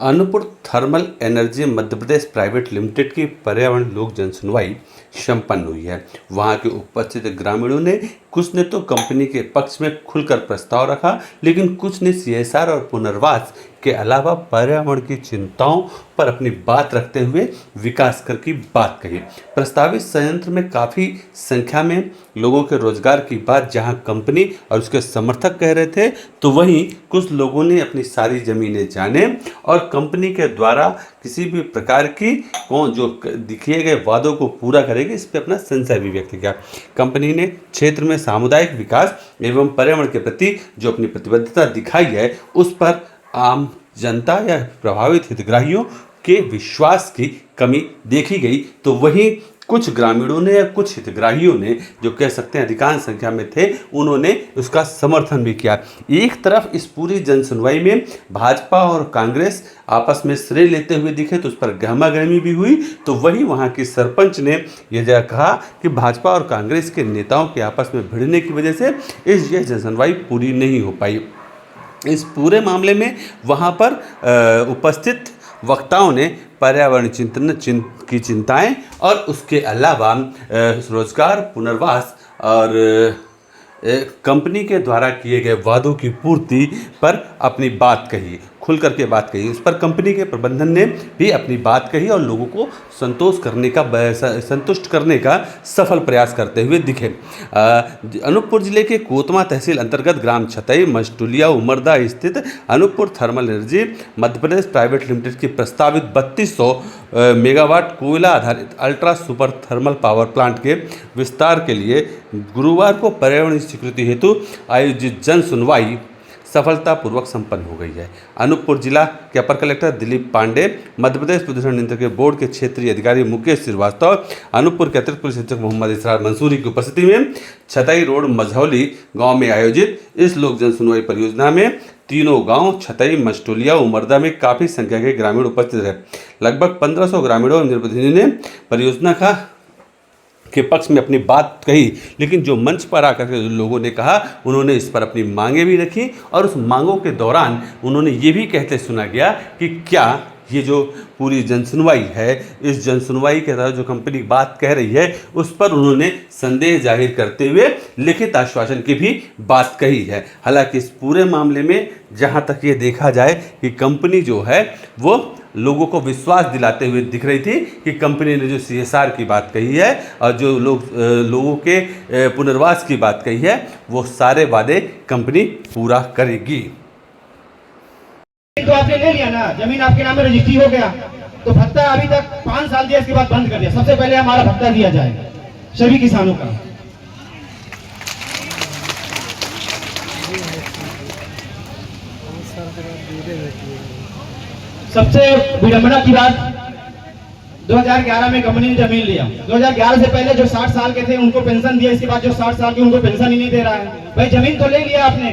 Anuppur thermal energy Madhya Pradesh private limited की पर्यावरण लोक जनसुनवाई संपन्न हुई है। वहां के उपस्थित ग्रामीणों ने कुछ ने तो कंपनी के पक्ष में खुलकर प्रस्ताव रखा, लेकिन कुछ ने सीएसआर और पुनर्वास के अलावा पर्यावरण की चिंताओं पर अपनी बात रखते हुए विकास कर की बात कही। प्रस्तावित संयंत्र में काफ़ी संख्या में लोगों के रोजगार की बात जहां कंपनी और उसके समर्थक कह रहे थे, तो वहीं कुछ लोगों ने अपनी सारी जमीनें जाने और कंपनी के द्वारा किसी भी प्रकार की जो दिए गए वादों को पूरा करेगी इस पर अपना संशय भी व्यक्त किया। कंपनी ने क्षेत्र में सामुदायिक विकास एवं पर्यावरण के प्रति जो अपनी प्रतिबद्धता दिखाई है, उस पर आम जनता या प्रभावित हितग्राहियों के विश्वास की कमी देखी गई। तो वहीं कुछ ग्रामीणों ने या कुछ हितग्राहियों ने, जो कह सकते हैं अधिकांश संख्या में थे, उन्होंने उसका समर्थन भी किया। एक तरफ इस पूरी जनसुनवाई में भाजपा और कांग्रेस आपस में श्रेय लेते हुए दिखे तो उस पर गहमागहमी भी हुई, तो वहीं वहां की सरपंच ने यह कहा कि भाजपा और कांग्रेस के नेताओं के आपस में भिड़ने की वजह से यह जनसुनवाई पूरी नहीं हो पाई। इस पूरे मामले में वहाँ पर उपस्थित वक्ताओं ने पर्यावरण की चिंताएं और उसके अलावा रोजगार, पुनर्वास और कंपनी के द्वारा किए गए वादों की पूर्ति पर अपनी बात कही, खुल करके बात कही। इस पर कंपनी के प्रबंधन ने भी अपनी बात कही और लोगों को संतुष्ट करने का सफल प्रयास करते हुए दिखे। अनूपपुर जिले के कोतमा तहसील अंतर्गत ग्राम छतई मस्टुलिया उमरदा स्थित Anuppur thermal energy Madhya Pradesh private limited की प्रस्तावित 3200 मेगावाट कोयला आधारित ultra super thermal power plant के विस्तार के लिए गुरुवार को पर्यावरण स्वीकृति हेतु आयोजित जन सुनवाई सफलतापूर्वक संपन्न हो गई है। अनूपपुर जिला के अपर कलेक्टर दिलीप पांडे, मध्य प्रदेश प्रदूषण नियंत्रण बोर्ड के क्षेत्रीय अधिकारी मुकेश श्रीवास्तव, अनूपपुर के अतिरिक्त पुलिस अधीक्षक मोहम्मद इसरार मंसूरी की उपस्थिति में छतई रोड मझौली गांव में आयोजित इस लोक जनसुनवाई परियोजना में तीनों गांव छतई, मस्टुलिया, उमरदा में काफ़ी संख्या के ग्रामीण उपस्थित रहे। लगभग 1500 ग्रामीणों और जनप्रतिनिधियों ने परियोजना के पक्ष में अपनी बात कही, लेकिन जो मंच पर आकर के लोगों ने कहा, उन्होंने इस पर अपनी मांगें भी रखी और उस मांगों के दौरान उन्होंने ये भी कहते सुना गया कि क्या ये जो पूरी जनसुनवाई है, इस जनसुनवाई के तहत जो कंपनी बात कह रही है उस पर उन्होंने संदेह जाहिर करते हुए लिखित आश्वासन की भी बात कही है। हालांकि इस पूरे मामले में जहां तक ये देखा जाए कि कंपनी जो है वो लोगों को विश्वास दिलाते हुए दिख रही थी कि कंपनी ने जो सीएसआर की बात कही है और जो लोगों के पुनर्वास की बात कही है, वो सारे वादे कंपनी पूरा करेगी। तो आपने ले लिया ना, जमीन आपके नाम में रजिस्ट्री हो गया, तो भत्ता अभी तक 5 साल दिया, इसके बाद बंद कर दिया। सबसे पहले हमारा भत्ता दिया जाए सभी किसानों का। सबसे विडंबना की बात, 2011 में कंपनी ने जमीन लिया। 2011 से पहले जो 60 साल के थे उनको पेंशन दिया, इसके बाद जो 60 साल के उनको पेंशन ही नहीं दे रहा है। भाई जमीन तो ले लिया आपने,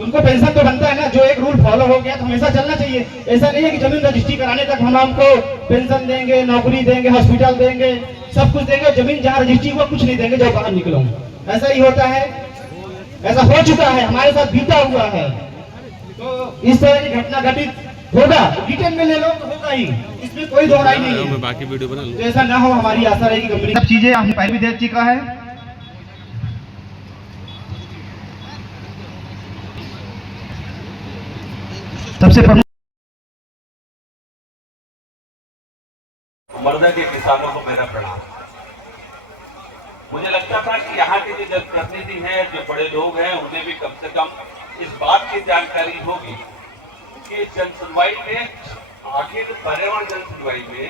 उनको पेंशन तो बनता है ना। जो एक रूल फॉलो हो गया तो हमेशा चलना चाहिए। ऐसा नहीं है कि जमीन रजिस्ट्री कराने तक हम आपको पेंशन देंगे, नौकरी देंगे, हॉस्पिटल देंगे, सब कुछ देंगे, जमीन जहाँ रजिस्ट्री हुआ कुछ नहीं देंगे जब बाहर निकलो। ऐसा ही होता है, ऐसा हो चुका है, हमारे साथ बीता हुआ है। तो इस तरह की घटना घटित होगा, डिटेल में ले लो तो होगा ही, इसमें कोई दोहराई नहीं है। मैं बाकी वीडियो बना लूं। तो ऐसा ना हो, हमारी आशा रहेगी कंपनी सब चीजें हमने पहले भी दे चुका है। सबसे उमरदा के किसानों को मेरा प्रणाम। मुझे लगता था कि यहाँ के जो जनप्रतिनिधि हैं, जो बड़े लोग हैं, उन्हें भी कम से कम इस बात की जानकारी होगी कि जनसुनवाई में आखिर पर्यावरण जनसुनवाई में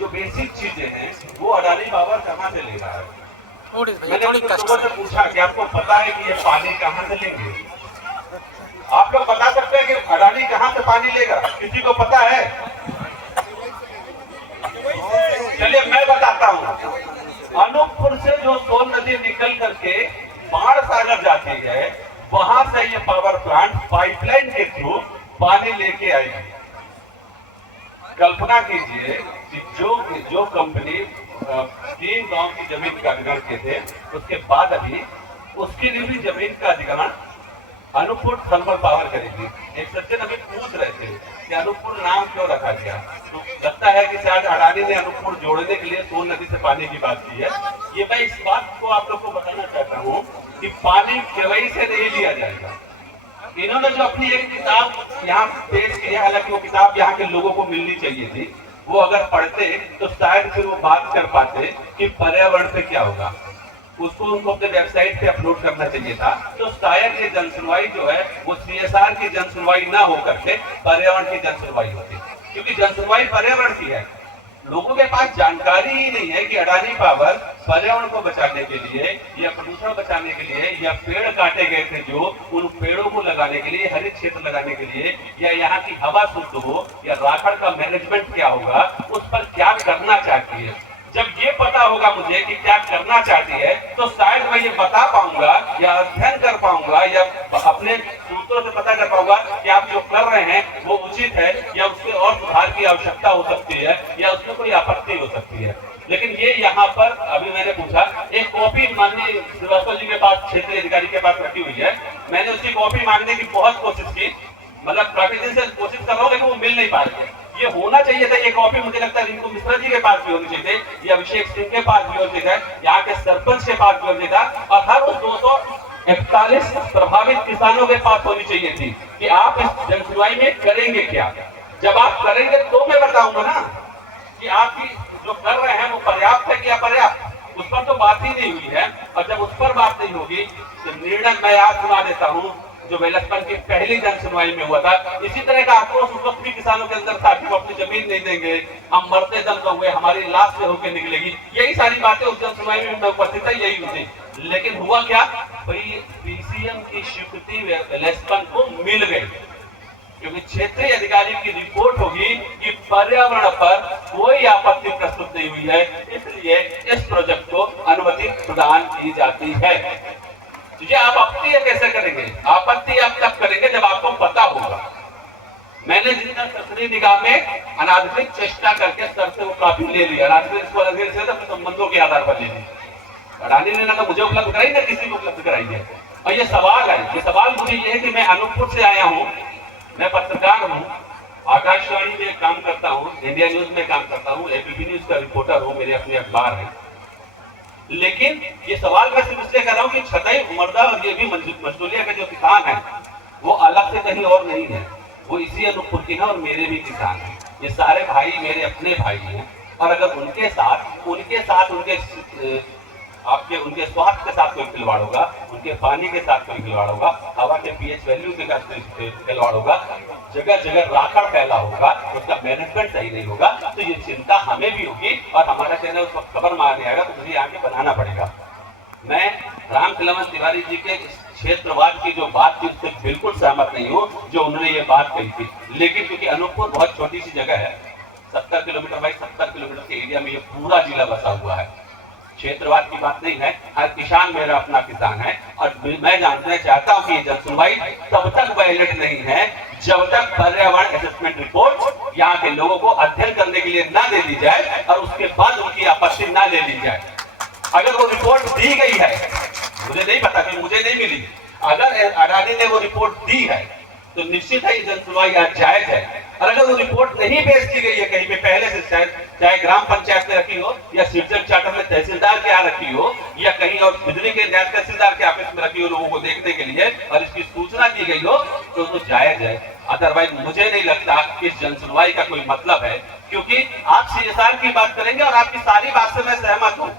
जो बेसिक चीजें हैं वो अडानी बाबा कहाँ से ले रहा है। मैंने लोगों से पूछा कि आपको पता है कि ये पानी कहाँ से लेंगे? आप लोग बता सकते हैं कि अडानी कहाँ से पानी लेगा? किसी को पता है? चलिए मैं बताता हूँ। अनूपपुर से जो सोन नदी निकल करके बाढ़ सागर जाती है, वहां से ये पावर प्लांट पाइपलाइन के थ्रू पानी लेके आएगी। कल्पना कीजिए कि जो कंपनी 3 गांव की जमीन का अधिग्रहण किए थे, उसके बाद अभी उसके लिए भी जमीन का अधिग्रहण अनूपपुर थर्मल पावर करेगी। एक सज्जन अभी पूछ रहे थे कि अनूपपुर नाम क्यों रखा गया। तो लगता है कि शायद अडानी ने अनूपपुर जोड़ने के लिए सोन नदी से पानी की बात की है। ये मैं इस बात को आप लोग को बताना चाहता हूँ कि पानी केवई से नहीं लिया जाएगा। इन्होंने जो अपनी एक किताब यहाँ पेश की है, हालांकि वो किताब यहाँ के लोगों को मिलनी चाहिए थी, वो अगर पढ़ते तो शायद फिर वो बात कर पाते कि पर्यावरण पे क्या होगा। उसको उनको अपने वेबसाइट पे अपलोड करना चाहिए था। तो शायद ये जनसुनवाई जो है वो CSR की जनसुनवाई ना होकर के पर्यावरण की जनसुनवाई होती, क्योंकि जनसुनवाई पर्यावरण की है। लोगों के पास जानकारी ही नहीं है कि अडानी पावर पर्यावरण को बचाने के लिए या प्रदूषण बचाने के लिए या पेड़ काटे गए थे जो उन पेड़ों को लगाने के लिए, हरित क्षेत्र लगाने के लिए, या यहाँ की हवा शुद्ध हो या राखड़ का मैनेजमेंट क्या होगा, उस पर क्या करना चाहती है। जब ये पता होगा मुझे कि क्या करना चाहती है तो शायद मैं ये बता पाऊंगा या अध्ययन कर पाऊंगा या अपने सूत्रों से पता कर पाऊंगा कि आप जो कर रहे हैं वो उचित है या उसके और सुधार की आवश्यकता हो सकती है या उसमें कोई आपत्ति हो सकती है। लेकिन ये यहाँ पर अभी मैंने पूछा, एक कॉपी माननीय श्रीवास्तव जी के पास, क्षेत्रीय अधिकारी के पास रखी हुई है। मैंने उसकी कॉपी मांगने की बहुत कोशिश की, मतलब काफी दिन से कोशिश कर रहा हूँ, लेकिन वो मिल नहीं पा रही है। ये होना चाहिए था, ये कॉपी मुझे लगता है रिंकू मिश्रा जी के पास भी होनी चाहिए थी, या अभिषेक सिंह के पास भी होनी चाहिए, यहाँ के सरपंच के पास भी होनी चाहिए था, और हर उस 241 प्रभावित किसानों के पास होनी चाहिए थी कि आप इस जनसुनवाई में करेंगे क्या। जब आप करेंगे तो मैं बताऊंगा ना कि आपकी जो कर रहे हैं वो पर्याप्त है कि अपर्याप्त, उस पर तो बात ही नहीं हुई है। और जब उस पर बात नहीं होगी तो निर्णय मैं आज सुना देता हूँ जो वेलस्पन की पहली जनसुनवाई में हुआ था। इसी तरह का आक्रोश उस वक्त भी किसानों के अंदर था कि वो अपनी जमीन नहीं देंगे, हम मरते दम तो हुए, हमारी लाश से होकर निकलेगी। यही सारी बातें उस जनसुनवाई में उपस्थित है, यही हुई थी। लेकिन हुआ क्या, भाई PCM की स्वीकृति वेलस्पन को मिल गई, क्योंकि क्षेत्रीय अधिकारी की रिपोर्ट होगी कि पर्यावरण पर कोई आपत्ति प्रस्तुत नहीं हुई है, इसलिए इस प्रोजेक्ट को अनुमति प्रदान की जाती है। ये आप आपत्ति कैसे करेंगे? आपत्ति आप तब करेंगे जब आपको पता होगा। मैंने जितना सरकारी निगाह में अनाधिकृत चेष्टा करके सर से वो काफी ले लिया, अनाधिकृत संबंधों के आधार पर ले ली। अडानी ने ना तो मुझे उपलब्ध कराई ना किसी को उपलब्ध कराई है। और ये सवाल है, ये सवाल मुझे ये है कि मैं अनूपपुर से आया हूँ, मैं पत्रकार हूँ, आकाशवाणी में काम करता हूँ, इंडिया न्यूज में काम करता हूँ, APP न्यूज का रिपोर्टर हूँ, मेरे अपने अखबार है। लेकिन ये सवाल मैं सिर्फ इसलिए कर रहा हूँ कि छतई, उमरदा और ये भी मजदूरिया के जो किसान है वो अलग से कहीं और नहीं है, वो इसी अनूपपुर के हैं और मेरे भी किसान हैं। ये सारे भाई मेरे अपने भाई हैं। और अगर उनके साथ उनके स्वास्थ्य के साथ कोई खिलवाड़ होगा, उनके पानी के साथ कोई खिलवाड़ होगा, हवा के pH वैल्यू के साथ खिलवाड़ होगा, जगह जगह राखड़ फैला होगा, उसका मैनेजमेंट सही नहीं होगा, तो ये चिंता हमें भी होगी और हमारा चैनल उस वक्त खबर मारने आएगा तो मुझे आगे बनाना पड़ेगा। मैं रामखिलवन तिवारी जी के क्षेत्रवाद की जो बात थी उससे बिल्कुल सहमत नहीं हूँ जो उन्होंने ये बात कही थी। लेकिन क्योंकि अनूपपुर बहुत छोटी सी जगह है, 70 किलोमीटर बाई 70 किलोमीटर के एरिया में ये पूरा जिला बसा हुआ है, क्षेत्रवाद की बात नहीं है। हर किसान मेरा अपना किसान है और मैं जानना चाहता हूं कि ये जनसुनवाई तब तक वैलिड नहीं है जब तक पर्यावरण असेसमेंट रिपोर्ट यहाँ के लोगों को अध्ययन करने के लिए ना दे दी जाए और उसके बाद उनकी आपत्ति ना ले ली जाए। अगर वो रिपोर्ट दी गई है, मुझे नहीं पता कि मुझे नहीं मिली, अगर अडानी ने वो रिपोर्ट दी है तो निश्चित है ये जनसुनवाई आज जायज है। और अगर वो रिपोर्ट नहीं पेश की गई है कहीं पे पहले से, चाहे ग्राम पंचायत में रखी हो या सिटीजन चार्टर में तहसीलदार के यहाँ रखी हो या कहीं और बिजली के नायब तहसीलदार के ऑफिस में रखी हो लोगों को देखने के लिए, और इसकी सूचना दी गई हो तो जायज है। अदरवाइज मुझे नहीं लगता कि इस जनसुनवाई का कोई मतलब है, क्योंकि आप CSR की बात करेंगे और आपकी सारी बात से मैं सहमत हूँ,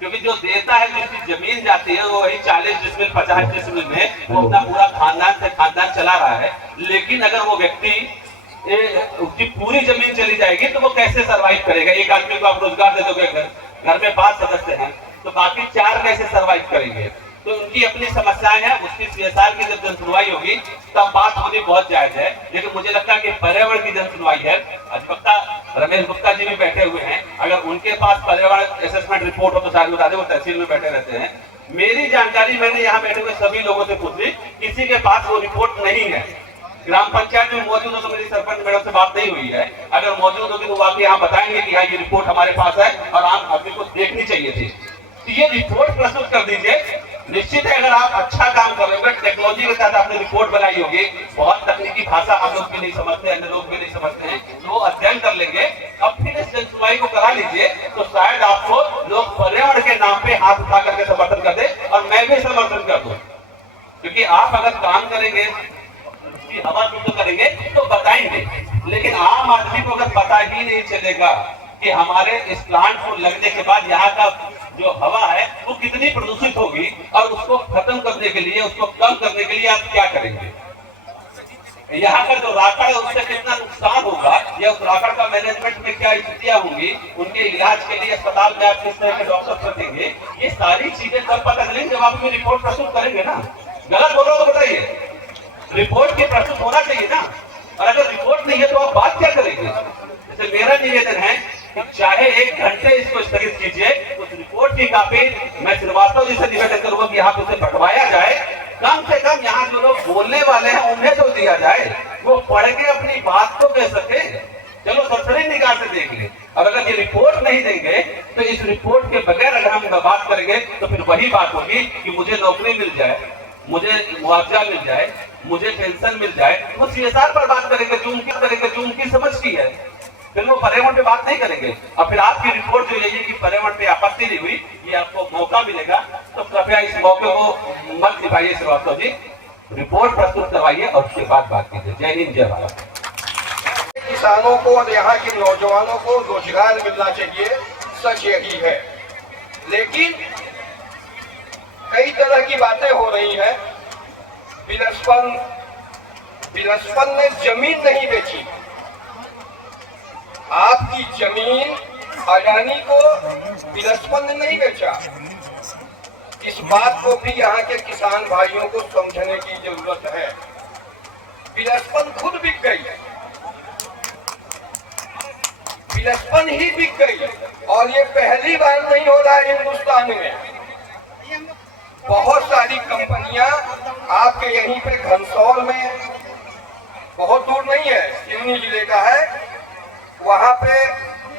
क्योंकि जो देता है, जिसकी जमीन जाती है वो वही 40 डिसमिल 50 डिसमिल में वो अपना पूरा खानदान चला रहा है। लेकिन अगर वो व्यक्ति उसकी पूरी जमीन चली जाएगी तो वो कैसे सरवाइव करेगा? एक आदमी को आप रोजगार दे दोगे, घर में 5 सदस्य हैं तो बाकी 4 कैसे सरवाइव करेंगे? तो उनकी अपनी समस्याएं हैं, उसकी CSR की जब जनसुनवाई होगी तब बात होनी बहुत जायज है। लेकिन मुझे लगता है कि पर्यावरण की जनसुनवाई है, अधिवक्ता रमेश गुप्ता जी भी बैठे हुए हैं, अगर उनके पास पर्यावरण असेसमेंट रिपोर्ट हो तो शायद बता दें, वो तहसील में बैठे रहते हैं। मेरी जानकारी मैंने यहाँ बैठे हुए सभी लोगों से पूछी, किसी के पास वो रिपोर्ट नहीं है। ग्राम पंचायत में मौजूद हो तो मेरी सरपंच मैडम से बात नहीं हुई है, अगर मौजूद होगी तो वाकई यहाँ बताएंगे कि हाँ ये रिपोर्ट हमारे पास है और आम आदमी को देखनी चाहिए थी। तो ये रिपोर्ट प्रस्तुत कर दीजिए। निश्चित है अगर आप अच्छा काम कर रहे हो, टेक्नोलॉजी के साथ आपने रिपोर्ट बनाई होगी, बहुत तकनीकी भाषा हम लोग भी नहीं समझते, अन्य लोग भी नहीं समझते हैं, तो वो अध्ययन कर लेंगे। अब फिर इस जनसुनवाई को करा लीजिए, तो शायद आपको लोग पर्यावरण के नाम पे हाथ उठा करके समर्थन कर दे, और मैं भी समर्थन कर दूं। क्योंकि आप अगर काम करेंगे, हवा शुद्ध करेंगे तो बताएंगे, लेकिन आम आदमी को अगर पता ही नहीं चलेगा कि हमारे इस प्लांट को लगने के बाद यहाँ का जो हवा है वो कितनी प्रदूषित होगी, और उसको खत्म करने के लिए, उसको कम करने के लिए आप क्या करेंगे, यहाँ का जो राकड़ है उससे कितना नुकसान होगा, या उस राकड़ का मैनेजमेंट में क्या स्थितियां होंगी, उनके इलाज के लिए अस्पताल में आप किस तरह के डॉक्टर रखेंगे, ये सारी चीजें तब पता चलेंगी जब आप रिपोर्ट प्रस्तुत करेंगे ना। गलत बोलो तो बताइए, रिपोर्ट की प्रस्तुत होना चाहिए ना, और अगर रिपोर्ट नहीं है तो आप बात क्या करेंगे। जैसे मेरा निवेदन है कि चाहे 1 घंटे इसको स्थगित कीजिए, उस रिपोर्ट की कॉपी मैं श्रीवास्तव जी से निवेदन करूंगा कि यहाँ पे उसे बंटवाया जाए, कम से कम यहाँ जो लोग बोलने वाले हैं उन्हें तो दिया जाए, वो पढ़ के अपनी बात तो कह सके। चलो सरसरी निगाह से देख ले, और अगर ये रिपोर्ट नहीं देंगे तो इस रिपोर्ट के बगैर अगर हम बात करेंगे तो फिर वही बात होगी कि मुझे नौकरी मिल जाए, मुझे मुआवजा मिल जाए, मुझे पेंशन मिल जाए, वो CSR पर बात करेंगे जो उनकी समझ की है, फिर वो पर्यावरण पे बात नहीं करेंगे। और फिर आपकी रिपोर्ट जो यही है कि पर्यावरण पे आपत्ति नहीं हुई, ये आपको मौका मिलेगा, तो कृपया इस मौके को मत निभाइए श्रीवास्तव जी, रिपोर्ट प्रस्तुत करवाइए और उसके बाद बात कीजिए। जय हिंद, जय भारत। किसानों को और यहाँ के नौजवानों को रोजगार मिलना चाहिए, सच यही है, लेकिन कई तरह की बातें हो रही हैं। बिलस्पन ने जमीन नहीं बेची, आपकी जमीन अडानी को बिलस्पन ने नहीं बेचा। इस बात को भी यहाँ के किसान भाइयों को समझने की जरूरत है। बिलस्पन खुद बिक गई, बिलस्पन ही बिक गई, और ये पहली बार नहीं हो रहा है हिंदुस्तान में। बहुत सारी कंपनियां आपके यहीं पे घनसौर में, बहुत दूर नहीं है, सिवनी जिले का है, वहां पे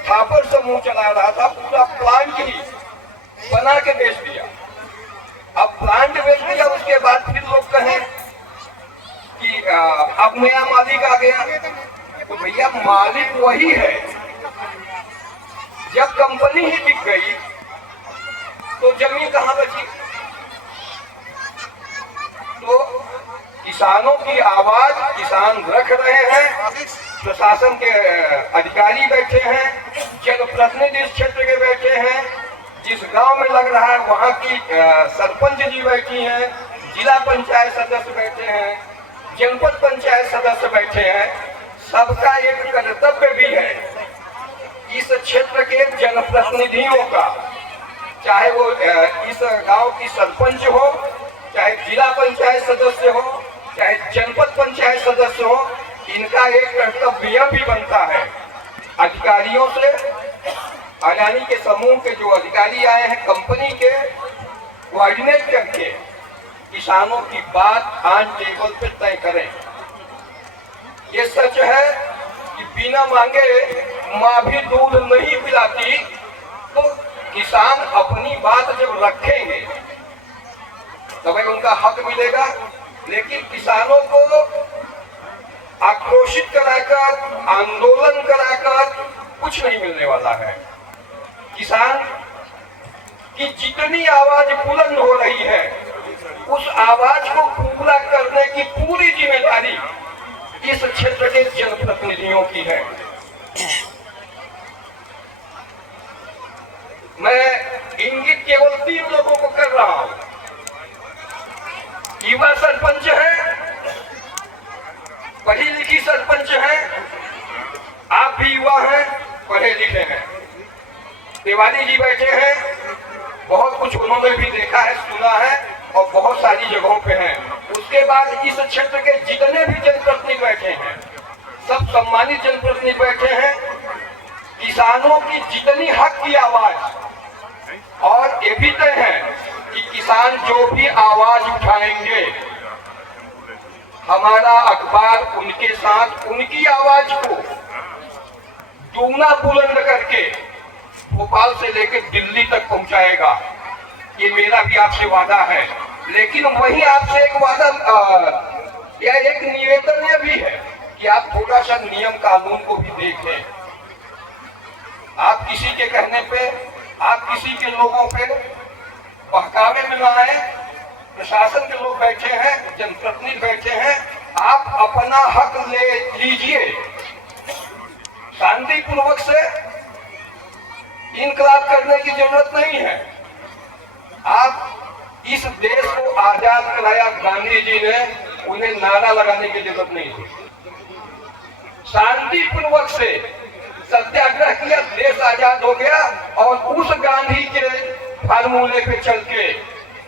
थापर समूह चला रहा था, पूरा प्लांट ही बना के बेच दिया। अब प्लांट बेच दिया, उसके बाद फिर लोग कहें कि अब नया मालिक आ गया, तो भैया मालिक वही है। जब कंपनी ही बिक गई तो जमीन कहाँ बची। तो किसानों की आवाज किसान रख रहे हैं, प्रशासन के अधिकारी बैठे हैं, जनप्रतिनिधि इस क्षेत्र के बैठे हैं, जिस गांव में लग रहा है वहां की सरपंच जी बैठी हैं, जिला पंचायत सदस्य बैठे हैं, जनपद पंचायत सदस्य बैठे हैं। सबका एक कर्तव्य भी है, इस क्षेत्र के जनप्रतिनिधियों का, चाहे वो इस गांव की सरपंच हो, चाहे जिला पंचायत सदस्य हो, चाहे जनपद पंचायत सदस्य हो, इनका एक कर्तव्य भी बनता है अधिकारियों से, अडानी के समूह के जो अधिकारी आए हैं कंपनी के, कोऑर्डिनेट करके किसानों की बात ऑन टेबल पे तय करें। ये सच है कि बिना मांगे माँ भी दूध नहीं पिलाती, तो किसान अपनी बात जब रखेंगे तभी उनका हक मिलेगा। लेकिन किसानों को आक्रोशित कराकर, आंदोलन कराकर कुछ नहीं मिलने वाला है। किसान की जितनी आवाज बुलंद हो रही है, उस आवाज को पूरा करने की पूरी जिम्मेदारी इस क्षेत्र के जनप्रतिनिधियों की है। मैं इंगित केवल 3 लोगों को कर रहा हूं। युवा सरपंच है, पढ़ी लिखी सरपंच है, आप भी युवा हैं, पढ़े लिखे हैं। तिवारी जी बैठे हैं, बहुत कुछ उन्होंने भी देखा है, सुना है, और बहुत सारी जगहों पे हैं। उसके बाद इस क्षेत्र के जितने भी जनप्रतिनिधि बैठे हैं, सब सम्मानित जनप्रतिनिधि बैठे हैं। किसानों की जितनी हक की आवाज, और ये भी तय है कि किसान जो भी आवाज उठाएंगे, हमारा अखबार उनके साथ उनकी आवाज को दुगना बुलंद करके भोपाल से लेकर दिल्ली तक पहुंचाएगा। ये मेरा भी आपसे वादा है। लेकिन वही आपसे एक वादा यह एक निवेदन यह भी है कि आप थोड़ा सा नियम कानून को भी देखें। आप किसी के कहने पे, आप किसी के लोगों पे बहकावे में न आए। प्रशासन के लोग बैठे हैं, जनप्रतिनिधि बैठे हैं, आप अपना हक ले लीजिए। शांतिपूर्वक से इनकलाब करने की जरूरत नहीं है। आप इस देश को आजाद कराया गांधी जी ने, उन्हें नारा लगाने की जरूरत नहीं थी। शांतिपूर्वक से सत्याग्रह किया, देश आजाद हो गया। और उस गांधी के फार्मूले पे चल के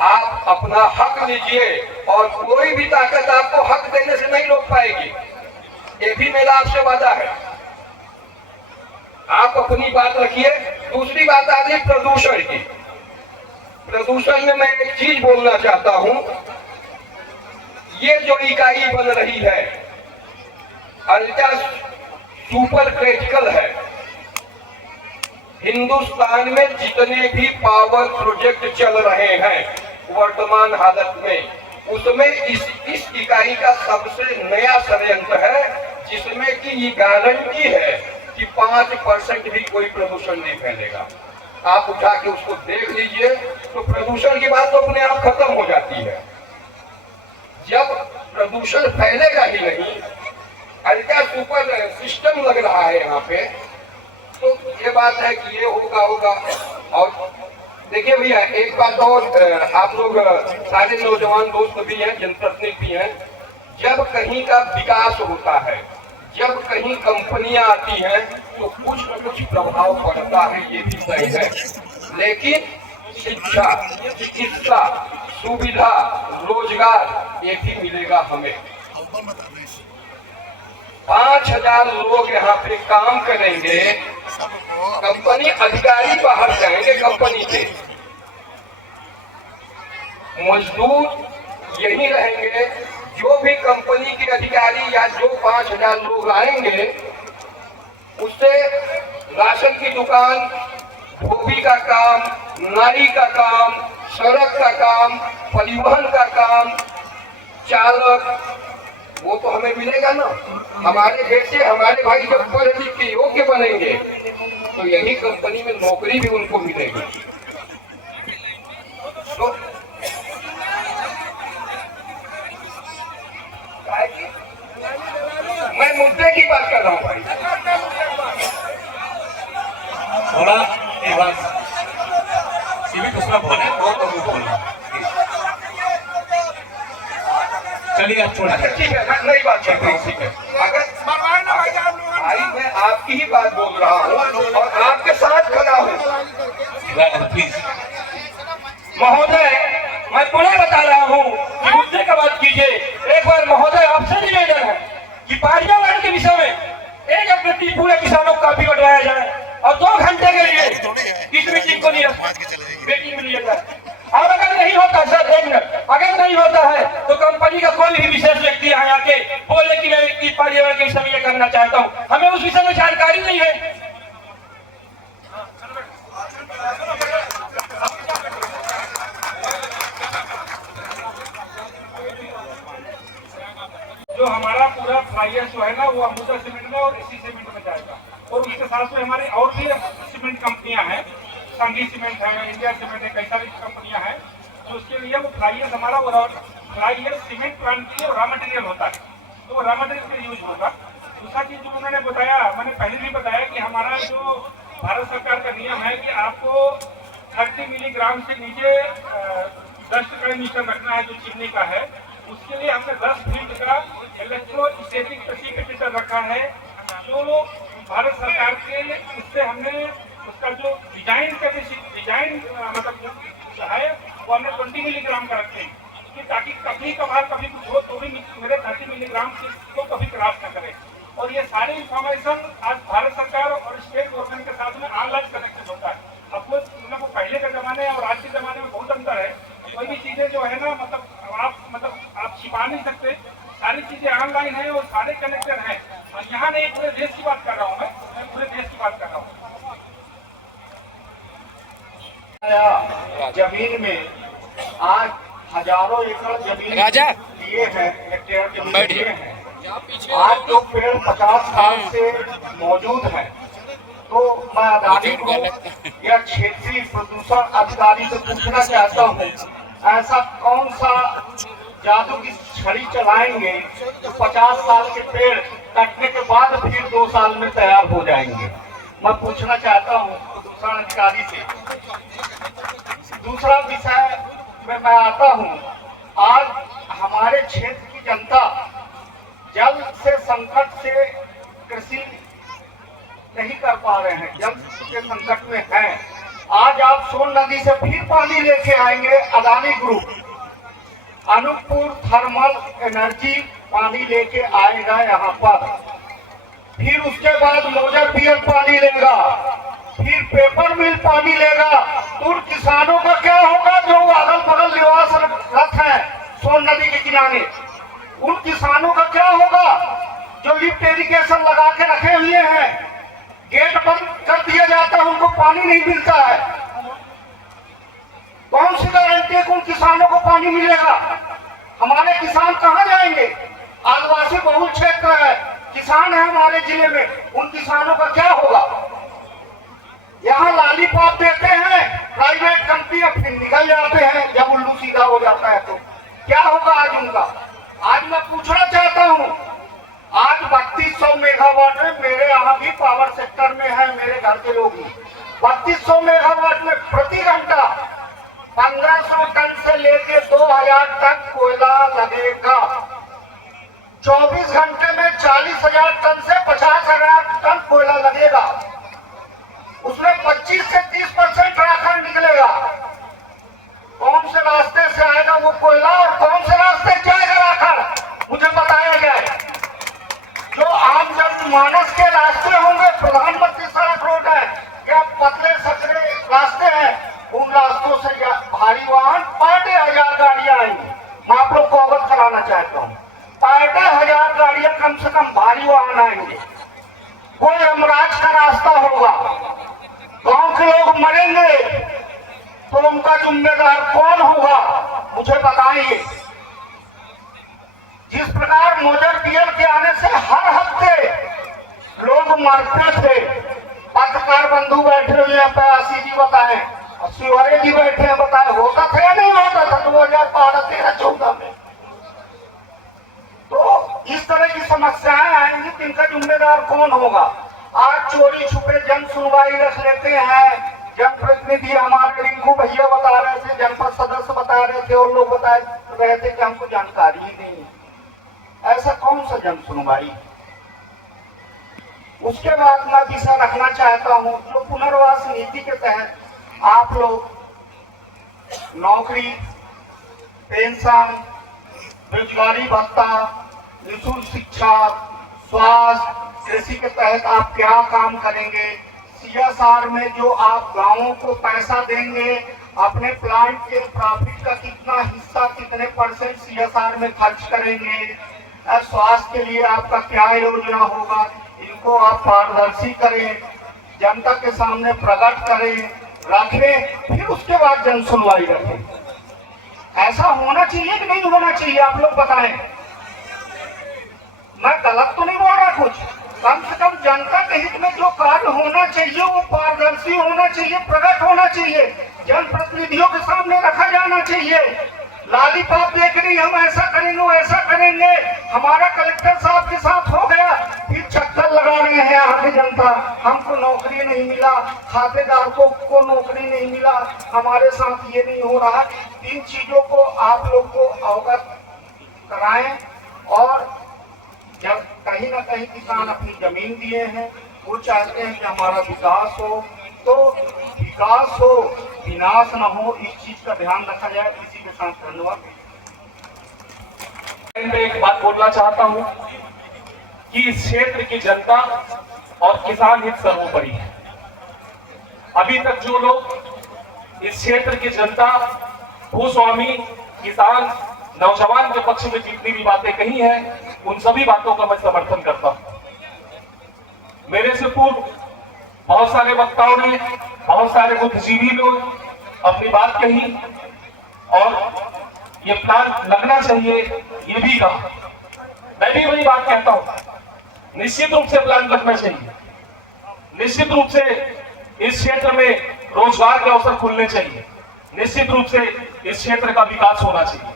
आप अपना हक लीजिए और कोई भी ताकत आपको हक देने से नहीं रोक पाएगी। ये भी मेरा आपसे वादा है। आप अपनी बात रखिए। दूसरी बात आ रही प्रदूषण की। प्रदूषण में मैं एक चीज बोलना चाहता हूं। ये जो इकाई बन रही है अल्ट्रा सुपर क्रिटिकल है। हिंदुस्तान में जितने भी पावर प्रोजेक्ट चल रहे हैं वर्तमान हालत में, उसमें इस इकाई का सबसे नया षड्यंत्र है, जिसमें कि ये गारंटी है कि 5% भी कोई प्रदूषण नहीं फैलेगा। आप उठा के उसको देख लीजिए तो प्रदूषण की बात तो अपने आप खत्म हो जाती है। जब प्रदूषण फैलेगा ही नहीं, अल्ट्रा सुपर सिस्टम लग रहा है यहाँ पे, तो ये बात है कि ये होगा। और देखिए भैया, एक बात और, आप लोग सारे नौजवान दोस्त भी हैं, जनप्रतिनिधि भी हैं, जब कहीं का विकास होता है, जब कहीं कंपनियां आती हैं तो कुछ न कुछ प्रभाव पड़ता है, ये भी सही है। लेकिन शिक्षा, चिकित्सा, सुविधा, रोजगार ये भी मिलेगा हमें। 5000 लोग यहाँ पे काम करेंगे, कंपनी अधिकारी बाहर जाएंगे, कंपनी के मजदूर यही रहेंगे। जो भी कंपनी के अधिकारी या जो 5000 लोग आएंगे, उससे राशन की दुकान, धोबी का काम, नाई का काम, सड़क का काम, परिवहन का काम, चालक, वो तो हमें मिलेगा ना। हमारे बेटे, हमारे भाई जब पढ़ लिख के योग्य बनेंगे तो यही कंपनी में नौकरी भी उनको मिलेगी। तो मैं मुद्दे की बात कर रहा हूँ भाई। थोड़ा एक बात सीमित उसमें बोले, बहुत बोलना। चलिए आप छोड़, ठीक है, मैं नई बात करता हूँ। ठीक है, अगर भाई मैं आपकी ही बात बोल रहा हूँ और आपके साथ खड़ा हूँ। प्लीज महोदय, मैं पुनः बता रहा हूँ कि मुद्दे का बात कीजिए। एक बार महोदय आपसे निवेदन है कि पर्यावरण के विषय में एक व्यक्ति पूरे किसानों को काफी बढ़वाया जाए और 2 घंटे के लिए इस मीटिंग को मीटिंग में लिया जाए। और अगर नहीं होता सर, एक मिनट, अगर नहीं होता है तो कंपनी का कोई भी विशेष व्यक्ति यहाँ आके बोले कि मैं व्यक्ति पर्यावरण के विषय में ये करना चाहता हूँ, हमें उस विषय में जानकारी नहीं है। जो हमारा पूरा फ्लाइयर जो है ना, वो अमृता सीमेंट में और इसी सीमेंट में जाएगा। और उसके साथ में हमारी और भी सीमेंट कंपनियां हैं, संगी सीमेंट है, इंडिया सीमेंट है, कई सारी कंपनियां हैं। तो उसके लिए वो फ्लाइयर हमारा, वो फ्लाइयर सीमेंट प्लांट के लिए रॉ मटेरियल होता है, तो वो रॉ मटेरियल के यूज होगा। दूसरा चीज जो उन्होंने बताया, मैंने पहले भी बताया कि हमारा जो भारत सरकार का नियम है कि आपको 30 मिलीग्राम से नीचे डस्ट का एमिशन रखना है, जो चिमनी का है। उसके लिए हमने 10 फीट का इलेक्ट्रोस्टैटिक प्रेसिपिटेटर रखा है, जो भारत सरकार के, उससे हमने उसका जो डिजाइन मतलब है वो हमने 20 मिलीग्राम का रखते हैं, कि ताकि कभी कभार कभी कुछ हो तो भी मेरे 30 मिलीग्राम को कभी क्रॉस न करे। और ये सारी इंफॉर्मेशन आज भारत सरकार और स्टेट गवर्नमेंट के साथ में ऑनलाइन कनेक्शन होता है। आपको मतलब वो पहले के जमाने और आज के जमाने में बहुत अंतर है। कोई भी चीजें जो है ना, मतलब आप छिपा नहीं सकते, सारी चीजें ऑनलाइन है और सारे कनेक्टेड हैं। और यहाँ नहीं, पूरे देश की बात कर रहा हूँ, मैं पूरे देश की बात कर रहा हूँ। जमीन में आज हजारों एकड़ जमीन लिए हैं, हेक्टेयर जमीन लिए हैं, आज जो पेड़ 50 साल से मौजूद है, तो मैं अदानी को या क्षेत्रीय प्रदूषण अधिकारी से पूछना चाहता हूँ, ऐसा कौन सा जादू की छड़ी चलाएंगे तो 50 साल के पेड़ कटने के बाद फिर 2 साल में तैयार हो जाएंगे। मैं पूछना चाहता हूँ प्रदूषण अधिकारी से। दूसरा विषय में मैं आता हूँ, आज हमारे क्षेत्र की जनता जल से संकट से कृषि नहीं कर पा रहे हैं, जल के संकट में हैं। आज आप सोन नदी से फिर पानी लेके आएंगे, Adani group Anuppur thermal energy पानी लेके आएगा यहाँ पर, फिर उसके बाद मोजर पियल पानी लेगा, फिर पेपर मिल पानी लेगा। तो उन किसानों का क्या होगा जो अगल बगल निवास रख है सोन नदी के किनारे? उन किसानों का क्या होगा जो लिफ्ट इरिगेशन लगा के रखे हुए हैं, गेट बंद कर दिया जाता है, उनको पानी नहीं मिलता है। कौन सी गारंटी है कि उन किसानों को पानी मिलेगा? हमारे किसान कहाँ जाएंगे? आदिवासी बहुल क्षेत्र है, किसान है हमारे जिले में, उन किसानों का क्या होगा? यहाँ लॉलीपॉप देते हैं प्राइवेट कंपनी, फिर निकल जाते हैं जब उल्लू सीधा हो जाता है। तो क्या होगा आज उनका? आज मैं पूछना चाहता हूँ, आज 3200 मेगावाट में, मेरे यहाँ भी पावर सेक्टर में है, मेरे घर के लोग ही 3200 मेगावाट में प्रति घंटा 1500 टन से लेके 2000 टन कोयला लगेगा। 24 घंटे में 40,000 टन से 50,000 टन कोयला लगेगा। उसमें 25 से 30% राखड़ निकलेगा। कौन से रास्ते से आएगा वो कोयला और कौन से रास्ते जाएगा राखड़, मुझे बताया जाए। जो आम जनमानस के रास्ते होंगे, प्रधानमंत्री सड़क रोड है या पतले सकरे रास्ते हैं, उन रास्तों से भारी वाहन 5,500 गाड़ियां आएंगी। मैं आप लोग को अवगत कराना चाहता हूँ, 5,500 गाड़ियां कम से कम भारी वाहन आएंगे। कोई अमराज का रास्ता होगा, गांव के लोग मरेंगे, तो उनका जिम्मेदार कौन होगा, मुझे बताइए। जिस प्रकार मोजर पियल के आने से हर हफ्ते लोग मरते थे, पत्रकार बंधु बैठे हुए हैं, प्यासी जी बताएं, शिवरे जी बैठे हैं, बताएं होता था या नहीं होता था 2012-13-14 में? तो इस तरह की समस्याएं आएंगी, जिनका जिम्मेदार कौन होगा? आज चोरी छुपे जन सुनवाई रख लेते हैं। जनप्रतिनिधि हमारे रिंकू भैया बता रहे थे, जनपद सदस्य बता रहे थे, और लोग बता रहे थे कि हमको जानकारी ही नहीं। ऐसा कौन सा जन सुनवाई? उसके बाद मैं विषय रखना चाहता हूँ, जो पुनर्वास नीति के तहत आप लोग नौकरी, पेंशन, बेरोजगारी भत्ता, निःशुल्क शिक्षा, स्वास्थ्य, कृषि के तहत आप क्या काम करेंगे? CSR में जो आप गांवों को पैसा देंगे, अपने प्लांट के प्रॉफिट का कितना हिस्सा, कितने % CSR में खर्च करेंगे? स्वास्थ्य के लिए आपका क्या योजना होगा? इनको आप पारदर्शी करें, जनता के सामने प्रकट करें, रखें, फिर उसके बाद जन सुनवाई रखें। ऐसा होना चाहिए कि नहीं होना चाहिए, आप लोग बताएं। मैं गलत तो नहीं बोल रहा कुछ? कम से कम जनता के हित में जो कार्य होना चाहिए वो पारदर्शी होना चाहिए, प्रकट होना चाहिए, जनप्रतिनिधियों के सामने रखा जाना चाहिए। लॉलीपॉप देख रही, हम ऐसा करेंगे वैसा करेंगे, हमारा कलेक्टर साहब के साथ हो गया, फिर चक्कर लगा रहे हैं यहाँ की जनता, हमको नौकरी नहीं मिला, खातेदार को नौकरी नहीं मिला, हमारे साथ ये नहीं हो रहा। इन चीजों को आप लोग को अवगत कराएं। और जब कहीं ना कहीं किसान अपनी जमीन दिए हैं, वो चाहते हैं कि हमारा विकास हो, तो विकास हो, विनाश न हो, इस चीज का ध्यान रखा जाए। इसी के साथ धन्यवाद। मैं एक बात बोलना चाहता हूं कि इस क्षेत्र की जनता और किसान हित सर्वोपरि है। अभी तक जो लोग इस क्षेत्र की जनता, भूस्वामी, किसान, नौजवान के पक्ष में जितनी भी बातें कही हैं, उन सभी बातों का मैं समर्थन करता हूं। मेरे से पूर्व बहुत सारे वक्ताओं ने, बहुत सारे बुद्धिजीवी लोग अपनी बात कही, और ये प्लांट लगना चाहिए, ये ये भी कहा। मैं भी वही बात कहता हूं, निश्चित रूप से प्लान लगना चाहिए, निश्चित रूप से इस क्षेत्र में रोजगार के अवसर खुलने चाहिए, निश्चित रूप से इस क्षेत्र का विकास होना चाहिए।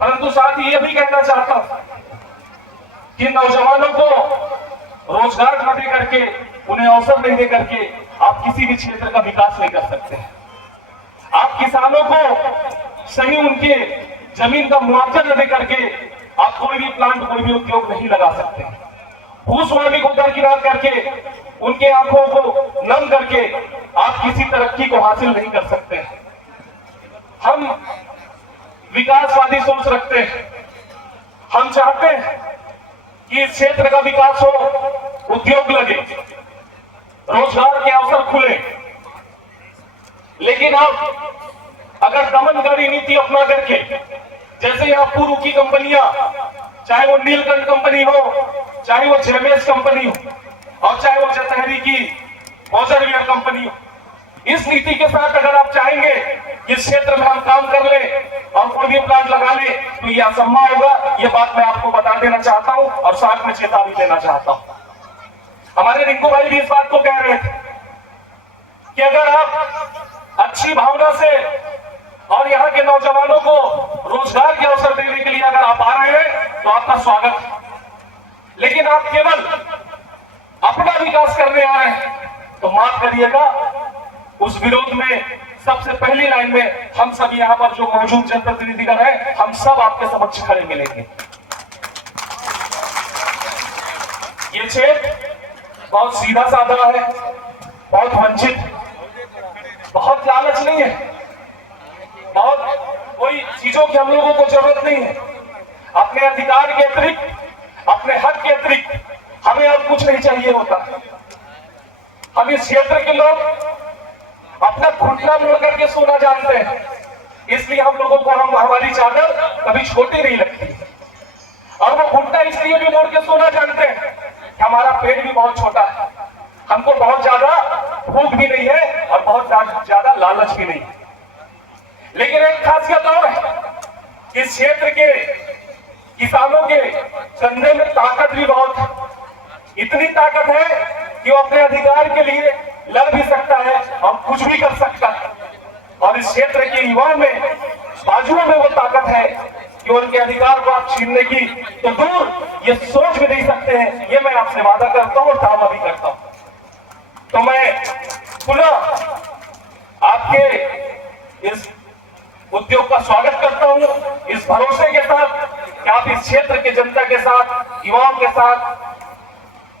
परंतु साथ ही यह भी कहना चाहता हूं कि नौजवानों को रोजगार न दे करके, उन्हें अवसर नहीं दे करके आप किसी भी क्षेत्र का विकास नहीं कर सकते। आप किसानों को सही उनके जमीन का मुआवजा न दे करके आप कोई भी प्लांट, कोई भी उद्योग नहीं लगा सकते। भूस्वामी को दरकिनार करके, उनके आंखों को नम करके आप किसी तरक्की को हासिल नहीं कर सकते। हम विकासवादी सोच रखते हैं, हम चाहते हैं कि इस क्षेत्र का विकास हो, उद्योग लगे, रोजगार के अवसर खुले। लेकिन अब अगर दमनकारी नीति अपना करके, जैसे यहाँ पूर्व की कंपनियां, चाहे वो नीलकंठ कंपनी हो, चाहे वो जेमेस कंपनी हो और चाहे वो जतहरी की बॉजरवियर कंपनी हो, इस नीति के साथ अगर आप चाहेंगे कि इस क्षेत्र में हम काम कर ले और कोई भी प्लांट लगा ले, तो ये असंभव होगा। ये बात मैं आपको बता देना चाहता हूं और साथ में चेतावनी देना चाहता हूं। हमारे रिंकू भाई भी इस बात को कह रहे थे कि अगर आप अच्छी भावना से और यहाँ के नौजवानों को रोजगार के अवसर देने के लिए अगर आप आ रहे हैं तो आपका स्वागत है, लेकिन आप केवल अपना विकास करने आ रहे हैं तो माफ करिएगा, उस विरोध में सबसे पहली लाइन में हम सब यहाँ पर जो मौजूद जनप्रतिनिधिगण हैं, हम सब आपके समक्ष खड़े मिलेंगे। ये क्षेत्र बहुत सीधा साधा है, बहुत वंचित, बहुत लालच नहीं है, बहुत कोई चीजों की हम लोगों को जरूरत नहीं है। अपने अधिकार के अतिरिक्त, अपने हक के अतिरिक्त हमें अब कुछ नहीं चाहिए होता। हम इस क्षेत्र के लोग अपना घुटना मोड़ करके सोना जानते हैं, इसलिए हम लोगों को हमारी चादर कभी छोटी नहीं लगती। और वो घुटना इसलिए भी मोड़ के सोना जानते हैं कि हमारा पेट भी बहुत छोटा है, हमको बहुत ज्यादा भूख भी नहीं है और बहुत ज्यादा लालच भी नहीं है। लेकिन एक खासियत और है कि इस क्षेत्र के किसानों के कंधे में ताकत भी बहुत है। इतनी ताकत है कि वो अपने अधिकार के लिए लड़ भी सकता है और कुछ भी कर सकता है। और इस क्षेत्र के युवाओं में, बाजुओं में वो ताकत है कि उनके अधिकार को आप छीनने की तो दूर ये सोच भी नहीं सकते हैं। ये मैं आपसे वादा करता हूं और दावा भी करता हूं। तो मैं पुनः आपके इस उद्योग का स्वागत करता हूं, इस भरोसे के साथ कि आप इस क्षेत्र के जनता के साथ, युवाओं के साथ,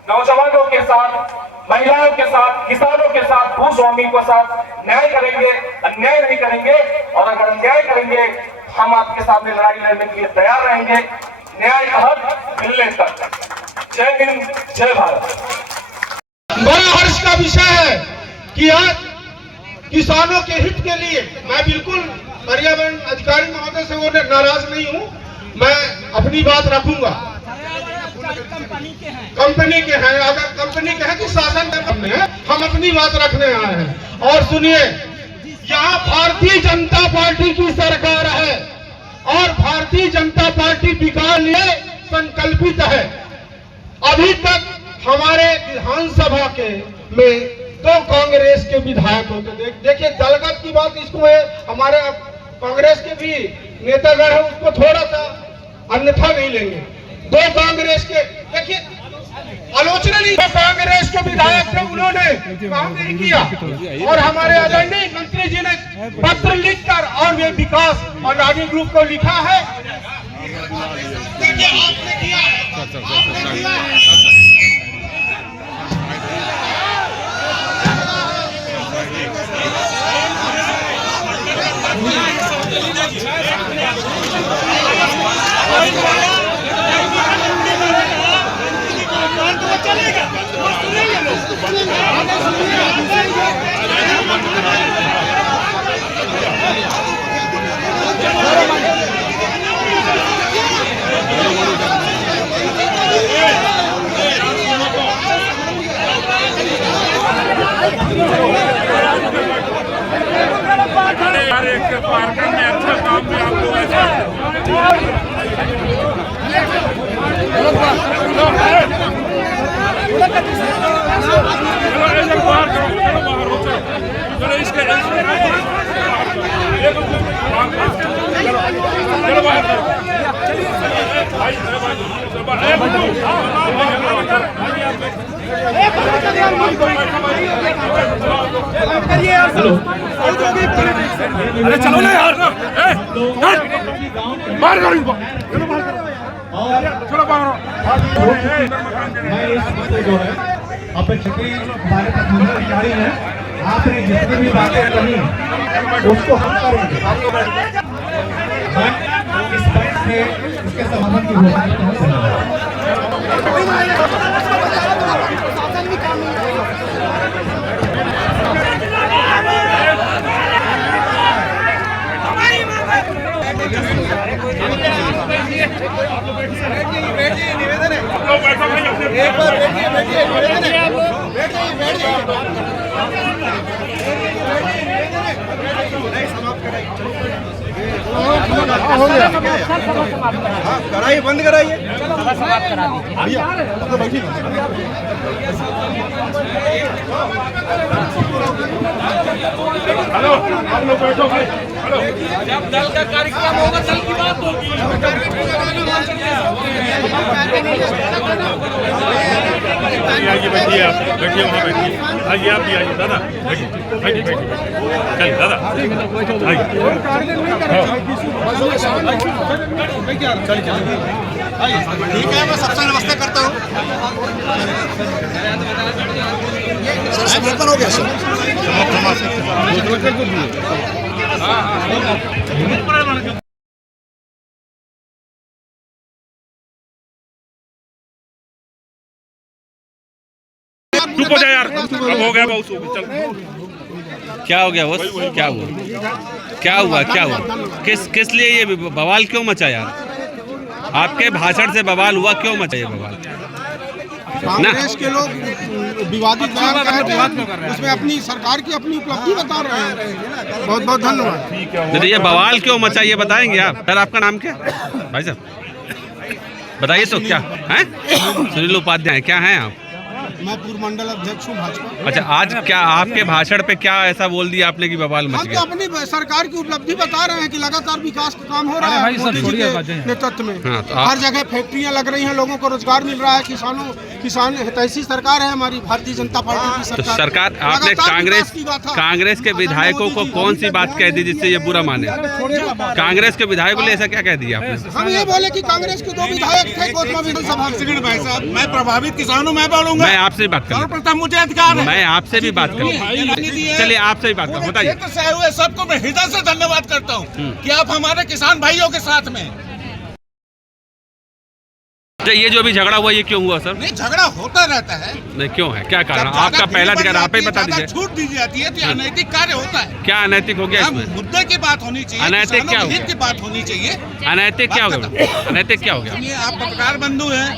नौजवानों के साथ, महिलाओं के साथ, किसानों के साथ, भूस्वामी के साथ न्याय करेंगे, अन्याय नहीं करेंगे। और अगर अन्याय करेंगे हम आपके सामने लड़ाई लड़ने के लिए तैयार रहेंगे, न्याय का हक मिलने तक। जय हिंद, जय भारत। बड़ा हर्ष का विषय है कि आज किसानों के हित के लिए मैं बिल्कुल पर्यावरण अधिकारी महोदय से वो नाराज नहीं हूँ, मैं अपनी बात रखूंगा। कंपनी के हैं, अगर कंपनी के हैं कि शासन में है, हम अपनी बात रखने आए हैं। और सुनिए, यहाँ भारतीय जनता पार्टी की सरकार है और भारतीय जनता पार्टी विकास लिए संकल्पित है। अभी तक हमारे विधानसभा के में 2 कांग्रेस के विधायक होते, देखिए दलगत की बात इसको है, हमारे कांग्रेस के भी नेतागण है, उसको थोड़ा सा अन्यथा नहीं लेंगे। 2 कांग्रेस के, देखिए आलोचना नहीं, 2 कांग्रेस के विधायक थे, उन्होंने काम नहीं किया और हमारे आदरणीय मंत्री जी ने पत्र लिखकर और वे विकास और राजीव ग्रुप को लिखा है। आपने किया है। पार्किंग में अच्छा काम भी आपको अरे चलो ना यार, बाहर करो इनको, चलो बाहर। मैं इस मुद्दे जो है अपेक्षित हमारे प्रधानमंत्री अधिकारी हैं, आपने जितनी भी बातें कही उसको हम करेंगे। मैं इस बात से इसके समाधान की घोषणा करता हूं। कराइए, बंद कराइए। हेलो, आप लोग बैठो। हेलो, जब दल का कार्यक्रम होगा दल की बात होगी। आइए बैठिए, आप बैठिए, वहाँ बैठिए। आइए आप भी आइए दादा, बैठिए बैठिए बैठिए। चल दादा आइए। ठीक है, मैं सबसे नमस्ते करता हूँ। सर समर्पण हो गया सर। चुप हो जा यार, अब हो गया बहुत, चल। क्या हो गया बॉस? क्या हुआ? क्या हुआ? क्या हुआ? किस लिए ये बवाल क्यों मचा यार? आपके भाषण से बवाल हुआ, क्यों मचा ये बवाल? कांग्रेस के लोग विवादित बयान कर रहे हैं, उसमें अपनी सरकार की अपनी उपलब्धि बता रहे हैं। बहुत बहुत धन्यवाद। ये बवाल क्यों मचा ये बताएंगे आप? सर आपका नाम क्या भाई साहब? बताइए तो क्या है? सुनील उपाध्याय, क्या हैं आप? मैं पूर्व मंडल अध्यक्ष हूँ भाजपा। अच्छा, आज क्या आपके भाषण पे क्या ऐसा बोल दिया आपने कि बवाल मच हम तो गया? अपनी सरकार की उपलब्धि बता रहे हैं कि लगातार विकास का काम हो रहा है मोदी जी के नेतृत्व में। हाँ, तो हर जगह फैक्ट्रियां लग रही हैं, लोगों को रोजगार मिल रहा है, किसान हितैषी सरकार है हमारी भारतीय जनता पार्टी की तो सरकार। सरकार आपने कांग्रेस के विधायकों को कौन सी बात कह दी जिससे ये बुरा माने? कांग्रेस के विधायकों ने ऐसा क्या कह दिया आपने? हम ये बोले कि कांग्रेस के 2 विधायक थे कोतमा विधानसभा में। भाई साहब, मैं प्रभावित किसान हूँ, मैं बोलूंगा। मैं आपसे बात करूँ, मुझे अधिकार है। मैं आपसे भी बात करूँ। चलिए आपसे भी बात करूँ, बताइए। क्षेत्र से आए हुए सबको मैं हृदय से धन्यवाद करता हूँ कि आप हमारे किसान भाइयों के साथ में। तो ये जो भी झगड़ा हुआ ये क्यों हुआ सर? नहीं, झगड़ा होता रहता है। नहीं, क्यों है? क्या कारण? आपका पहला अधिकार, आप ही बता दीजिए। छूट दी जाती है तो अनैतिक कार्य होता है। क्या अनैतिक हो गया इसमें? मुद्दे की बात होनी चाहिए, अनैतिक क्या हो हित की बात होनी चाहिए। अनैतिक क्या हो गया? अनैतिक क्या हो गया? सुनिए, आप पत्रकार बंधु हैं,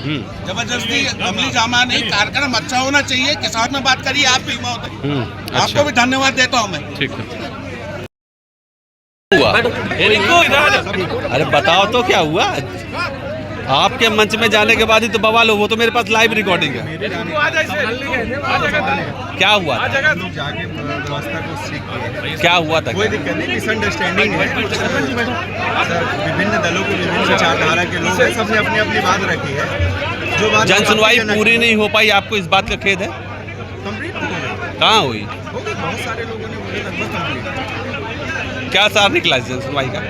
जबरदस्ती अमली जामा नहीं, कार्यक्रम अच्छा होना चाहिए। किसान में बात करिए आप भी महोदय, आपको भी धन्यवाद देता हूँ मैं। ठीक है। हुआ अरे बताओ तो क्या हुआ? आपके मंच में जाने के बाद ही तो बवाल हो। वो तो मेरे पास लाइव रिकॉर्डिंग है। क्या हुआ था? क्या हुआ था? कोई दिक्कत नहीं, मिसअंडरस्टैंडिंग है। विभिन्न दलों के विभिन्न विचारधारा के लोग हैं, सबने अपनी अपनी बात रखी है। जो बात जन सुनवाई पूरी नहीं हो पाई, आपको इस बात का खेद है? कंप्लीट हो गई, कहाँ हुई? बहुत सारे लोगों ने मुझे लगभग कंप्लीट। क्या सार निकला जन सुनवाई का?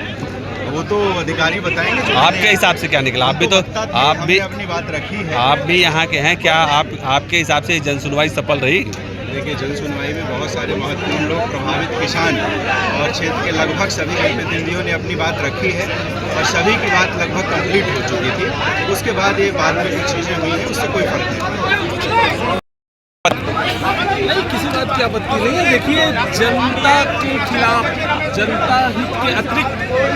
वो तो अधिकारी बताएंगे। आपके हिसाब से क्या निकला? आप भी तो अपनी बात रखी है। आप भी यहाँ के हैं, क्या आपके हिसाब से जन सुनवाई सफल रही? देखिए, जन सुनवाई में बहुत सारे महत्वपूर्ण लोग, प्रभावित किसान और क्षेत्र के लगभग सभी जनप्रतिनिधियों ने अपनी बात रखी है और सभी की बात लगभग कंप्लीट हो चुकी थी। उसके बाद ये बाद में कुछ चीज़ें हुई हैं, उससे कोई फर्क नहीं। नहीं, किसी बात की आपत्ति नहीं है। देखिए, जनता के खिलाफ, जनता हित के अतिरिक्त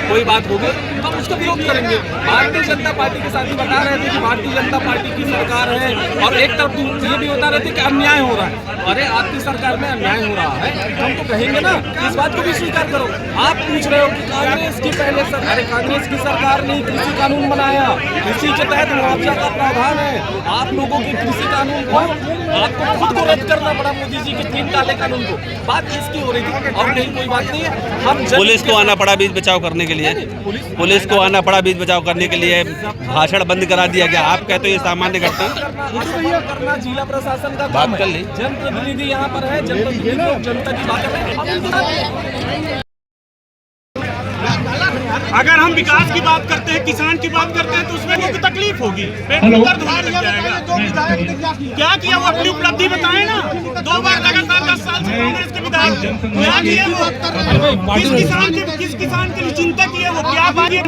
कोई बात होगी तो हम उसका विरोध करेंगे। भारतीय जनता पार्टी के साथी बता रहे थे कि भारतीय जनता पार्टी की सरकार है और एक तरफ ये भी बता रहे थे कि अन्याय हो रहा है। अरे आपकी सरकार में अन्याय हो रहा है, हम तो कहेंगे ना, इस बात को भी स्वीकार करो। आप पूछ रहे हो कि कांग्रेस की पहले अरे कांग्रेस की सरकार ने कृषि कानून बनाया, कृषि के तहत मुआवजा का प्रावधान है। आप लोगों के कृषि कानून को आपको खुद को रद्द करना पड़ा, मोदी जी के 3 काले कानून को। बात इसकी हो रही थी और नहीं, कोई बात नहीं है। हम पुलिस को आना पड़ा बीच बचाव करने के लिए, पुलिस को आना पड़ा बीच बचाव करने के लिए, भाषण बंद करा दिया गया। आप कहते हो ये सामान्य घटना करना जिला प्रशासन का बात कर ली। जनप्रतिनिधि यहाँ पर है, जनप्रतिनिधि लोग जनता की बात कर रहे हैं। अगर हम विकास की बात करते हैं, किसान की बात करते हैं तो उसमें कोई तकलीफ होगी, पेट में दर्द होने लग जाएगा। क्या किया वो अपनी उपलब्धि बताए ना। 2 बार लगातार 10 साल से कांग्रेस के विधायक क्या किए वो, किस किसान के लिए चिंता की है वो, क्या बात है।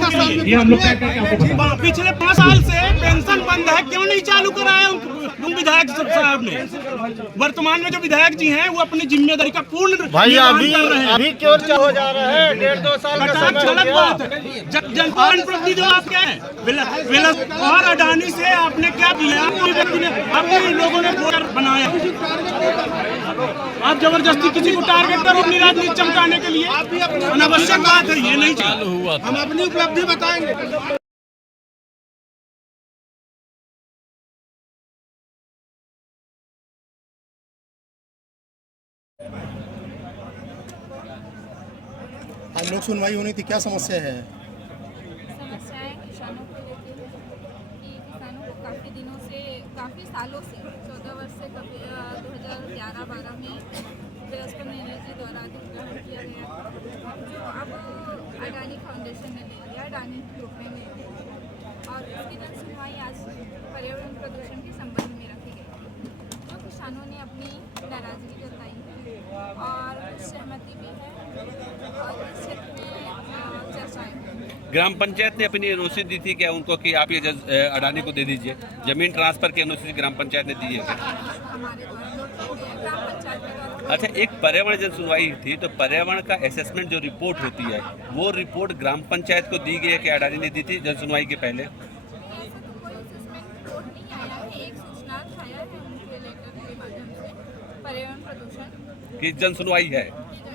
पिछले 5 साल से पेंशन बंद है, क्यों नहीं चालू कराया उन विधायक साहब ने। वर्तमान में जो विधायक जी हैं वो अपनी जिम्मेदारी का पूर्ण भाई अभी क्यों हो जा रहा है, 1.5-2 साल का समय हो गया। जनप्रतिनिधि जो आप क्या है और अडानी से आपने क्या किया, अपने लोगों ने वोटर बनाया। आप जबरदस्ती किसी को टारगेट करो अपनी राजनीति चमकाने के लिए, अनावश्यक बात है, ये नहीं चालू हुआ। हम अपनी उपलब्धि बताएंगे। आज लोक सुनवाई होनी थी, क्या समस्या है? समस्याएं किसानों को लेकर कि किसानों को काफ़ी दिनों से, काफ़ी सालों से, 14 वर्ष से 2011-12 में वेस्टर्न एनर्जी द्वारा अधिग्रहण किया गया, जो अब अडानी फाउंडेशन ने ले लिया, अडानी ग्रुप ने ले लिया। और इसकी जन सुनवाई आज पर्यावरण प्रदूषण के संबंध में रखी गई। तो किसानों ने अपनी नाराजगी जताई और सहमति भी है और इस क्षेत्र में चर्चाएं। ग्राम पंचायत ने अपनी एनओसी दी थी क्या उनको कि आप ये अडानी को दे दीजिए, जमीन ट्रांसफर की एनओसी ग्राम पंचायत ने दी है क्या? हमारे द्वारा ग्राम पंचायत के द्वारा। अच्छा, एक पर्यावरण जन सुनवाई थी तो पर्यावरण का असेसमेंट जो रिपोर्ट होती है वो रिपोर्ट ग्राम पंचायत को दी गई है कि अडानी ने दी थी जन सुनवाई के पहले? ऐसा तो कोई असेसमेंट रिपोर्ट नहीं आया है, एक सूचना आया है उनके लेटर के माध्यम से पर्यावरण प्रदूषण कि जन सुनवाई है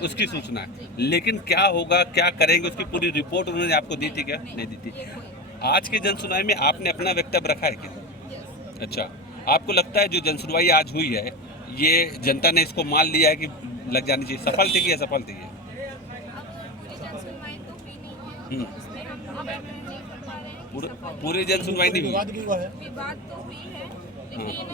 उसकी सूचना है, लेकिन क्या होगा, क्या करेंगे, उसकी पूरी रिपोर्ट उन्होंने आपको दी थी क्या? नहीं दी थी। आज के जन सुनवाई में आपने अपना वक्तव्य रखा है क्या? अच्छा, आपको लगता है जो जन सुनवाई आज हुई है ये जनता ने इसको मान लिया है कि लग जानी चाहिए, सफल थी कि असफल थी? अब पूरी जन सुनवाई तो हुई नहीं है, इसमें हम नहीं कर पा रहे हैं। पूरी जन सुनवाई नहीं हुई, विवाद तो हुई है, लेकिन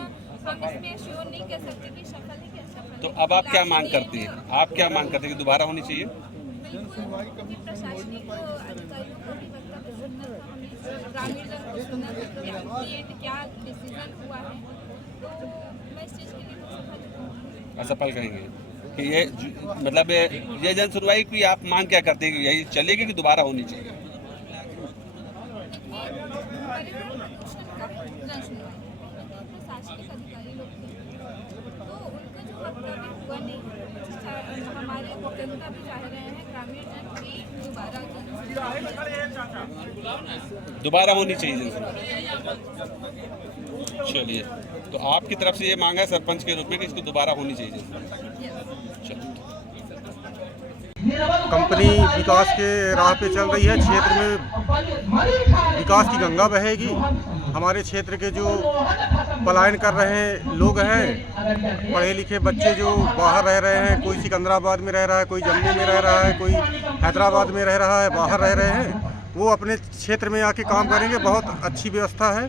हम इसमें श्योर नहीं कह सकते कि सफल है कि असफल। तो अब आप क्या मांग करती हैं? आप क्या मांग करते हैं कि दोबारा होनी चाहिए? बिल्कुल, प्रशासनिक अधिकारियों को भी वक्तव्य सुनना था, हमें ग्रामीण जन को सुनना था कि एंड क्या डिसीजन हुआ है। तो मैं इस चीज़ के लिए असफल कहेंगे कि ये मतलब ये जन सुनवाई की आप मांग क्या करते हैं कि यही चलेगी कि दोबारा होनी चाहिए? प्रशासनिक अधिकारी लोग थे तो उनका जो वक्तव्य हुआ नहीं, हमारे वकीलता भी चाह रहे हैं ग्रामीण जन की दोबारा होनी चाहिए जन सुनवाई। चलिए, तो आपकी तरफ से ये मांगा है सरपंच के रूप में कि इसको दोबारा होनी चाहिए जन सुनवाई। कंपनी विकास के राह पे चल रही है, क्षेत्र में विकास की गंगा बहेगी। हमारे क्षेत्र के जो पलायन कर रहे हैं लोग हैं, पढ़े लिखे बच्चे जो बाहर रह रहे हैं, कोई सिकंदराबाद में रह रहा है, कोई जम्मू में रह रहा है, कोई हैदराबाद में रह रहा है, बाहर रह रहे हैं, वो अपने क्षेत्र में आके काम करेंगे। बहुत अच्छी व्यवस्था है।